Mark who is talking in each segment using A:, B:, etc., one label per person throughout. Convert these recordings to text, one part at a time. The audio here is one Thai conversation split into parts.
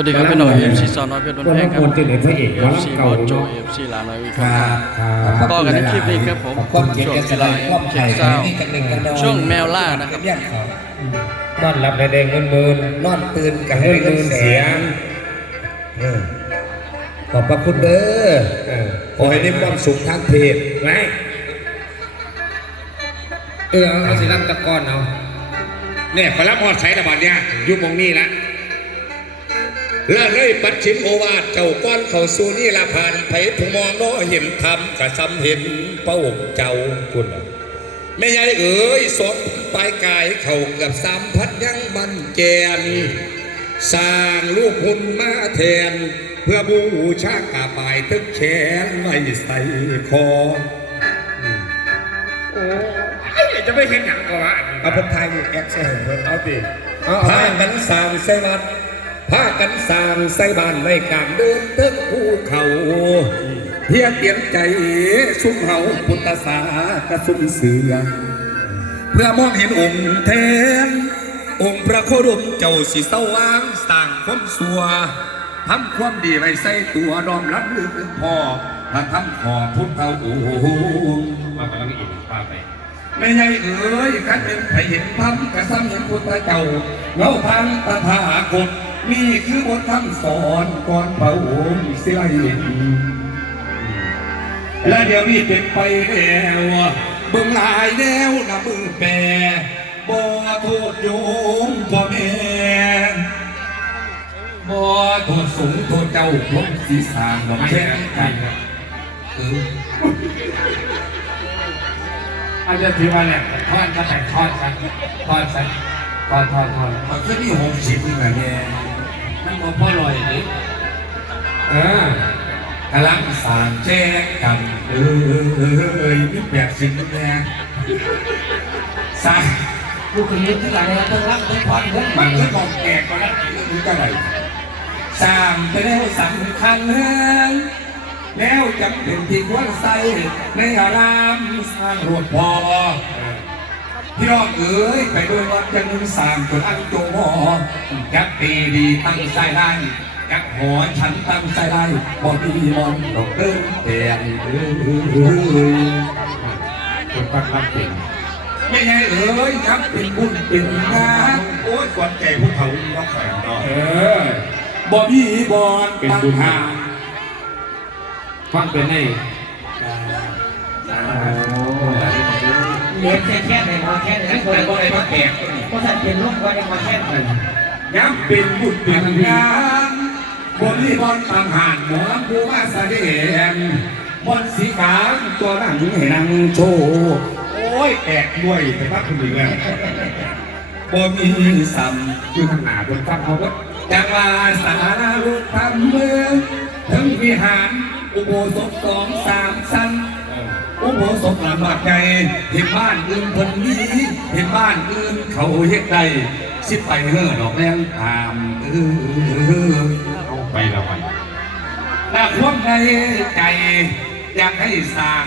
A: วัสดีครับพี่หน่อยเอฟซีสาวน้อยเพชรบุญแพงครับ
B: คนจะเป็นพระเอก
A: เอ
B: หมอ
A: ฟซี
B: ลำ
A: บ
B: เก่า
A: อลโจ
B: เนาะ
A: เอฟซีลาน้อยวิ
C: ค
A: ค
C: รั
A: รั
C: บบครับ
A: ต่อกันในคลิปนี้ครับผม
C: ขอบคุณเกียรติแสดงความ
A: เช็
C: ไข่
A: คเศร้า
C: นี่กันหนึ่งกันดอน
A: ช่วงแมวล่านะครับ
C: เรียกเขา
B: นอนหลับในแดงเงินหมื่น
C: นอนตื่นกับ
B: เงินห
C: เงิ
B: มื่
C: น
B: น
C: เสี
B: เสี
C: ย
B: ย
C: งเออขอบพระคุณเด้อ
B: เออ
C: ขอให้ได้ความสุขทางเพศ
B: ไงเออเอาเอาสิรับตะก้อนเอาเนี่ยพอรับหอดใช้ระบาดเนี่ยอยุบมองนี่ละ
C: และเลยปัดชิมโอวาทเจ้าก้อนเขาสู่นี่ละผ่านไผผู้มองน้อเห็นธรรมกะซ้ำเห็นพระองค์เจ้าคุณน่ะแม่ยายเอ๋ยสดปลายกายเขาเกือบสามพัดยังบันแกนสร้างลูกหุ่นมาแทน เพื่อบูชากาบายตึกแขนไว้ใส่คอ
B: โอ้ยจะไม่เห็นหนังก็ว่า
C: เอาผมไทยแอคเซน
B: เอาดิเอา
C: พา
B: เอา
C: กันสร้างใส่วัด พากันสร้างใส่บ้านในการเดินเทิงภูเขา เพียรเปลี่ยนใจสุมเฮาพุทธศากระสุมเสือ เพื่อมองเห็นองค์แทนองค์พระโคดมเจ้าสิสว่างสร้างความสัวทำความดีไว้ใส่ตัวน้อมรับลือพ่อพระทำขอพุทธเอาองค์
B: มากำลังอินพาไป
C: ไม่ใช่เอ๋ยกันเป็นไปเห็นพระกระซ้ำเห็นพุทธเจ้าเงาทางตถาคต นี่คือบทคำสอนก่อนพระองค์สิไลเห็นและเดี๋ยวนี้เป็นไปแล้วเบิ่งหายแนวนะมือแปรบ่โทษโยมพ่อแม่บ่โทษสูงโทษเจ้าผมสีสางดอกแค่กันเออ
B: อาจจะถือว่าเนี่ยทอดก็แต่งทอดกันทอดใส่ทอดทอดทอด
C: มันก็นี่หกสิบนี่แหละเนี่ย
B: นั่นก็พ่อลอยดิเออกำ
C: ลังสางแจ้งกันเออเออเอ้ยมีแบบสิ่งแน่สร้าง
D: ลูกคนนี้ที่ไหนนะต้องรักต้องพอดเงิน
C: มันก็มองแก่ก็แล้วนี่ก็ไรสร้างไปแล้วสำคัญเรื่องแล้วจำเป็นที่ควรใส่ในอารามสร้างรวดพอ พี่น้องเอ๋ยไปด้วยวัดจันทร์สร้างจนอันโจมอจักตีดีตั้งใจได้จักหัวฉันตั้งใจได้บอดีมอนดอกเดินแต่เอ้ย
B: คนปักรับเก่ง
C: ไม่ไงเอ๋ยครับเป็นบุญเป็นงานโอ้ยกวนแก่พวกเขาล็อกแขนเนาะ
B: เออบ
C: อดีบอลตั้งหา
B: ฟังเป็นไง
D: เลี้ยงแค่แค่ไหนมาแค่ไหน
C: นั่น
D: ก็
C: แต่
D: ได้
C: บ่ได้มาแก่
D: ก็สั่นเป็นลูกก็ได้มาแค่ไหน
C: ย้ำเป็นบุญเป็นงานบนที่บอลต่างหากหมอลำผู้ว่าแสดงบอลสีขาวตัวนั่งให้นั่งโชว์โอ้ยแอกด้วยแต่ว่าคุณดีแล้วบ่มีซ้ำอยู่ข้างหน้าบนฟังเขาก็จังหว่าสาราลุทำเมืองถึงวิหารอุโบสถสองสามชั้นโอ้โหสมหลังบาดใจเห็นบ้านอื่นคนนี้เห็นบ้านอื่นเขาเฮ็ดได้สิไปเฮ่อดอกแรงตามเออ
B: เอาไปล้วไป
C: แต่ความในใจอยากให้สร้าง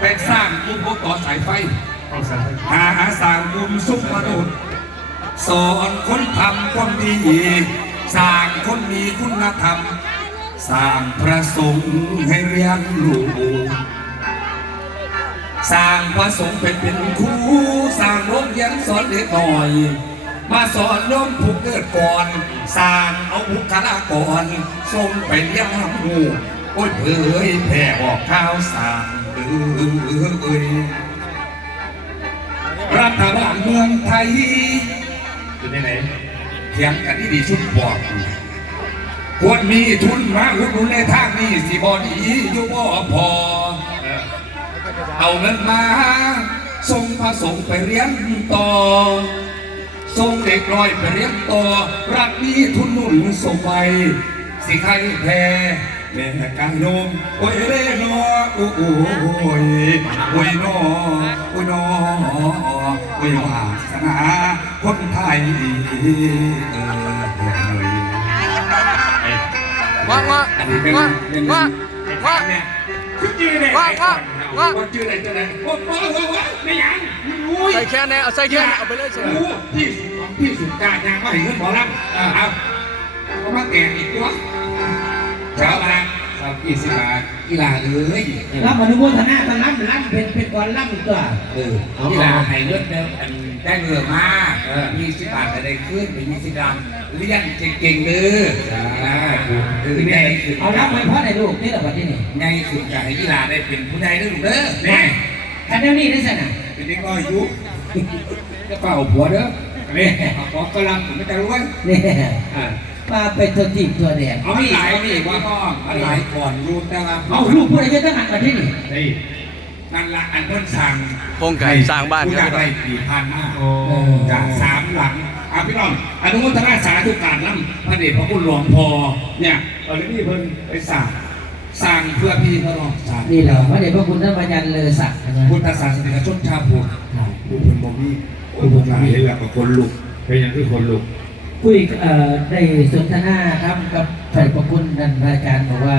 C: ไปสร้างอุโบต่อสายไฟ
B: เอา
C: หาสร้างบุญสุขมนุษย์สอนคนทำความดีสร้างคนมีคุณธรรม สร้างพระสงฆ์ให้เรียนรู้ สร้างพระสงฆ์เป็นเป็นครูสร้างโรงเรียนสอนเด็กหน่อย มาสอนน้อมผู้เกิดก่อนสร้างเอาบุคลากรส่งไปเลี้ยงหูโอ้ยเผยแผ่ออกข้าวสารเอ้ยรัฐบาลเมืองไทย
B: อยู่ไหน
C: เถียงกันที่ดีชุดบอกควรมีทุนมาอุดหนุนในทางนี้สิบอดีอยู่บ่พอ
B: เออ
C: เอาเงินมาส่งพระสงฆ์ไปเรียนต่อส่งเด็กน้อยไปเรียนต่อ รักนี้ทุนหนุนส่งไปสิใครแพ้แม่กายโยมโอ้ยเร่นอโอ้โอ้ยโอ้ยนอโอ้ยนอโอ้ยวาสนาคนไทยเออเฮ้ย
A: ว่าว่า
C: อันนี้เป็น
A: ว่า
C: เป็น
A: ว่าว่า
B: เนี่ยคือจื้อเนี่ย
A: ว่าว่า ว่า
C: ว่าชื่ออะไรชื่ออะไรโอ้โหโอ้โหไม่ยังอุ้ย
A: ใส่แค่แน่เอาใส่แค่เอาไปเลยใส่
C: โอ้ที่สุดของที่สุดการยางมาถึงหมอลำเอาเอามาแกงอีกตัวเช้ามาครับยี่สิบบาทกีฬาเอ้ย
D: รับอนุโมทนาตอนรับรับเป็นเป็นก่อนรับอีกตัว
C: เออกีฬาให้เลือดเดิมอันได้เงินมายี่สิบบาทจะได้ขึ้นเป็นยี่สิบดำเรียนเก่งๆเด้ออ่าเออ ไงขึ้น
D: เอารับไว้เพราะในลูกนี่แหละวันที่นี่
C: ไงขึ้นอยากให้กีฬาได้เป็นผู้ใดเด้อลูกเด้อ
D: แม่คันเดียวนี้ได้สินะ
C: เป็นเด็กน้อยยุจะเป่าผัวเด้อเนี่ยขอกำลังผมไม่จะรู้ว่า
D: เนี่ย
C: อ่า
D: มาเป็นตัวจีบตัวแดง
C: เอาไม่หลายนี่ว่าพ่อมันหลายก่อนรูปแต่ว่า
D: เอาลูกผู้ใดจะตั้งอันวันที่นี่
C: นี่นั่นละอันเพิ่นสั่ง
A: โครงการสร้างบ้าน
C: ผู้
A: ค
C: ใด
A: รับ
C: ได้กี่พันอะจากสามหลัง อะพี่น้องอนุโมทนาสาธุการน้ำพระเดชพระคุณหลวงพ่อเนี่ยตอนนี้เพิ่นไปสั่งสั่งเพื่อพี่พระน้องสาธุ
D: นี่แหละพระเดชพระคุณท่านพระยันเลอศักดิ์นะ
C: พุทธศาสนิกชนชาวพุทธผู้เพิ่นบ่มีผู้เพิ่นหลายแล้วก็คนลุกเป็นอย่างที่คนลุก
D: คุยเอ่อได้สนทนาครับกับพระเดชพระคุณท่านพระอาจารย์บอกว่า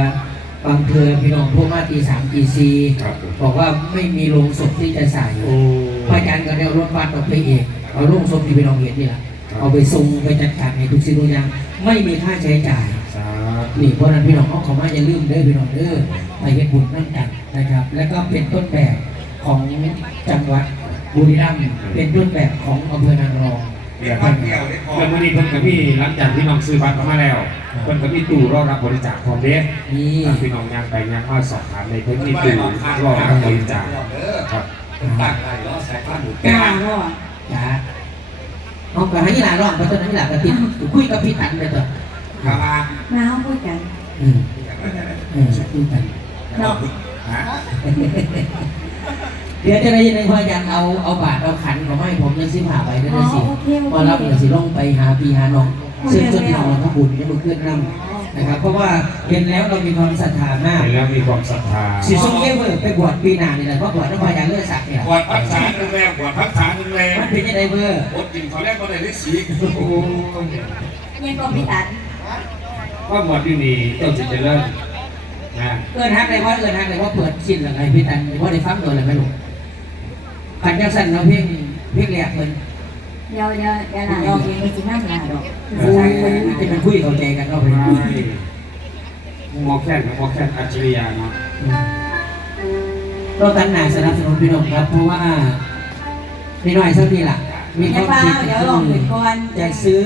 D: บางเทือพี่น้องพวกมาตีสามตีสี่
C: ครับผม
D: บอกว่าไม่มีโรงศพที่จะใส่พระอาจารย์ก็ได้เอารถบัสออกไปเองเอาโรงศพที่พี่น้องเห็นนี่แหละ เอาไปส่งไปจัดการให้ทุกสิ่งทุกอย่างไม่มีค่าใช้จ่าย
C: สา
D: นี่เพราะฉะนั้นพี่น้องเขาเขามาอย่าลืมเด้อพี่น้องเด้อไปเฮ็ดบุญนั่นกันนะครับ แล้วก็เป็นต้นแบบของจังหวัดบุรีรัมย์เป็นต้นแบบของอำเภอนางรอง
C: เรียกว่าเกี่ยวได้พอ
E: แล้วมื่อนี้เพิ่นก็มีหลังจากที่น้องซื้อบัตรเข้ามาแล้วเพิ่นก็มีตู้รอรับบริจาคพร้อมเด้
D: นี่
E: พี่น้องย่างไปย่างมาสอบถามในเพิ่นมีตู้รอรับบริจาคครับ
C: ตักได้แล้วใส่ผ้าหนู
D: กล้าบ่จ้า เอาไปให้หลานร้องไปตอนนั้นหลานก็ติดคุยกับพี่ตันไปเถอะ
C: กาลา
F: มาเอาพูดกัน
D: อืมเออคุยกัน
C: เราฮะ
D: เดี๋ยวจะได้ยินในพระอาจารย์เอาเอาบาทเอาขันของไม่ผมยังซื้อผ่าไปนั่น
F: อ๋อ
D: นะสิ
F: โอเคโอ
D: ว่า
F: เค
D: เราเนี่ยสิลงไปหาปีหาน้องซึ่งจนที่เราทำบุญจะมาเคลื่อนร่ำ นะครับ เพราะว่าเห็นแล้วเรามีความศรัทธามาก
E: เห็นแล้วมีความศรัทธา
D: สิส่งเกเวอร์ไปบวชปีหน้านี่แหละเพราะบวชต้องพยายามเลือกศักดิ์เนี่ย
C: กวดพักษาหนึ่งแล้วกวดพักษาหนึ่งแล้ว
D: มันเป็นยังไงเบอร์
C: อดกินขอแรกก็ได้ได้สีโอ้
F: ยังก็พี่ตัน
E: ว่าหมดที่นี่ต้องสิเจริญนะ
D: เอินฮักเลยว่าเอินฮักเลยว่าเปิดสิ้นอะไรพี่ตันว่าได้ฟังตัวอะไรไหมลูกขันจังสันเราเพ่งเพ่งแรกเพิ่น
F: เดี๋ยวเดี๋ยวเดี๋ยวหลานรอเองไปกินน้ำหลานดอก
D: โอ้ยจะเป็นคุยเข้าใจกันเราไป
E: หมอแค่นมอแค่นอัจฉริยะเนาะ
D: เราตั้งหนาสนับสนุนพี่น้องครับ เพราะว่าในน้อยสักนี่ะ มีค
F: วา
D: มคิด
F: เดี๋ยวลองถึงก่อน
D: จะซื้อ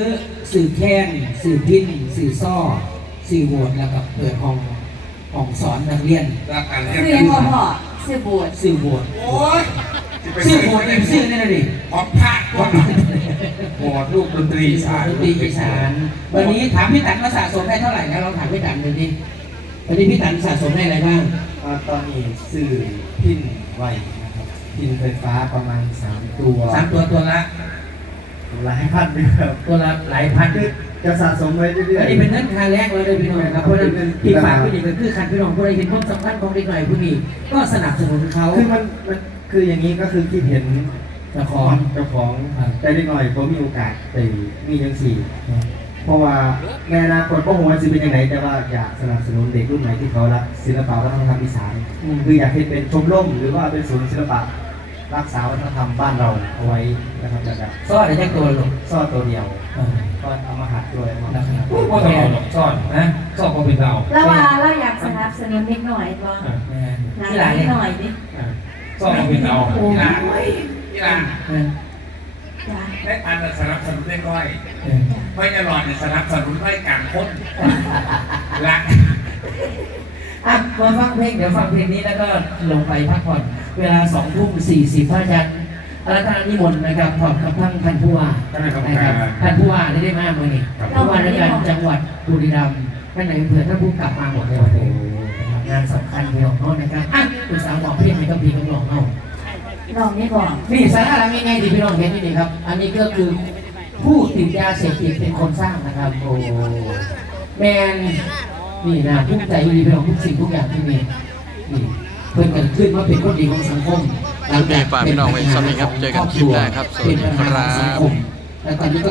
D: สื่อแค้นสื่อพินสื่อซ่อสื่อโหวตแล้วก็เปิดห้องห้องสอนนักเรียน
C: รักกันเรีย
F: ซื้อยังพ่อพ่อซื้อโบสถ์
D: สื่อโหวต
C: โอ้ย
D: สื่อโหวตนี่สื่อนั่นะดิ
C: ขอบพระก็
E: ห มอลูกดนตรีอีสาน
D: ดนตรีอีสานวันนี้ถามพี่ตันว่าสะสมได้เท่าไหร่นะเราถามพี่ตันดูดิวันนี้พี่ตันสะสมได้อะไรบ้าง
G: อ่าตอนนี้สื่อพินไหวนะครับพินไฟฟ้าประมาณ3ตัว
D: สามตัวตัวละ
G: หลายพันเลยครับ
D: ตัวละหลายพัน
G: คือจะสะสมไว้เรื่อ
D: อั
G: ย
D: นนี้เป็นเงินค่าแรกเราเลยพี่น้องนะครับเพราะฉะนั้นที่ฝากผู้นี้ก็คือคันพี่น้องผู้ใดเห็นความสำคัญของเด็กหน่อยผู้นี้ก็สนับสนุนเขา
G: ๆคือมันมันคืออย่างนี้ก็คือคิดเห็น
D: เจ้าข
G: ข
D: อ
G: องงเจ้าของแต่เล็กหน่อยก็มีโอกาสไปมียังสี่ เพราะว่าในอนาคตก็คงว่าจะเป็นยังไงแต่ว่าอยากสนับสนุนเด็กรุ่นใหม่ที่เขารักศิลปะวัฒนธรรมอีสาน
D: อืม
G: คืออยากให้เป็นชมรมหรือว่าเป็นศูนย์ศิลปะรักษาวัฒนธรรมบ้านเราเอาไว้นะครับแล้วก็
D: ซ่อนได้แค่ตัวลง
G: ซ่อตัวเดียว
D: อ่า
G: ก็เอามาหัดด้วยเอามา
D: นะค
G: หั
D: รั
G: ด
D: บ
E: ก็ต้องเอาหลอกซ่อน
D: นะ
E: ซ่อนก็เป็นเรา
F: แล้วว่าเราอยากสนับสนุนเด็กหน่อยบ่
E: อะ
F: หลาน
D: ที่หลาน
F: เด็
D: เนี่
F: ก
D: ย
F: หน่อยดิ
E: อะซ่อนก็เป็นเรา
D: โอ้
C: กีฬา
D: ย
C: กีฬา
F: จ้า
C: ได้อันสนับสนุนได้ก้อย
D: เออ
C: ไม่จะหลอดสนับสนุนไม่การพ้นรัก
D: อะมาฟังเพลงเดี๋ยวฟังเพลงนี้แล้วก็ลงไปพักผ่อน เวลาสองทุ่มสี่สิบพระอาจารย์อารัตนานิมนต์นะครับพร้อมกับท่านท่านผู้ว่า
E: ท่านนายกรรม
D: นะค
E: การ
D: รับท่านผู้ว่าได้ได้มากเลยนี่ผู้ว่าราชการจังหวัดบุรีรัมย์ท่านไหนเผื่อท่านผู้กลับมาหมดเลยวันนี้นะครับงานสำคัญพี่น้องเขานะครับอะคุณสาวบอกพี่ไม่ต้องพี่ต้องลองเอา
F: ลองนี่ก่อน
D: นี่สาระง่ายๆที่พี่น้องเห็นอยู่นี่ครับ อันนี้ก็คือผู้ติดยาเสพติดเป็นคนสร้างนะครับ โอ้แมนนี่นะภูมิใจดีพี่น้องทุกสิ่งทุกอย่างที่มีนี่เพิ่นกันขึ้นมาเป็นคนดีของสังคม
A: คลิปนี้ฝากพี่น้องไว้สักนิดครับเจอกันคลิปหน้าครับสวัสดีครับ
D: เป็นปัญหาของสังคมและตอนนี้ก็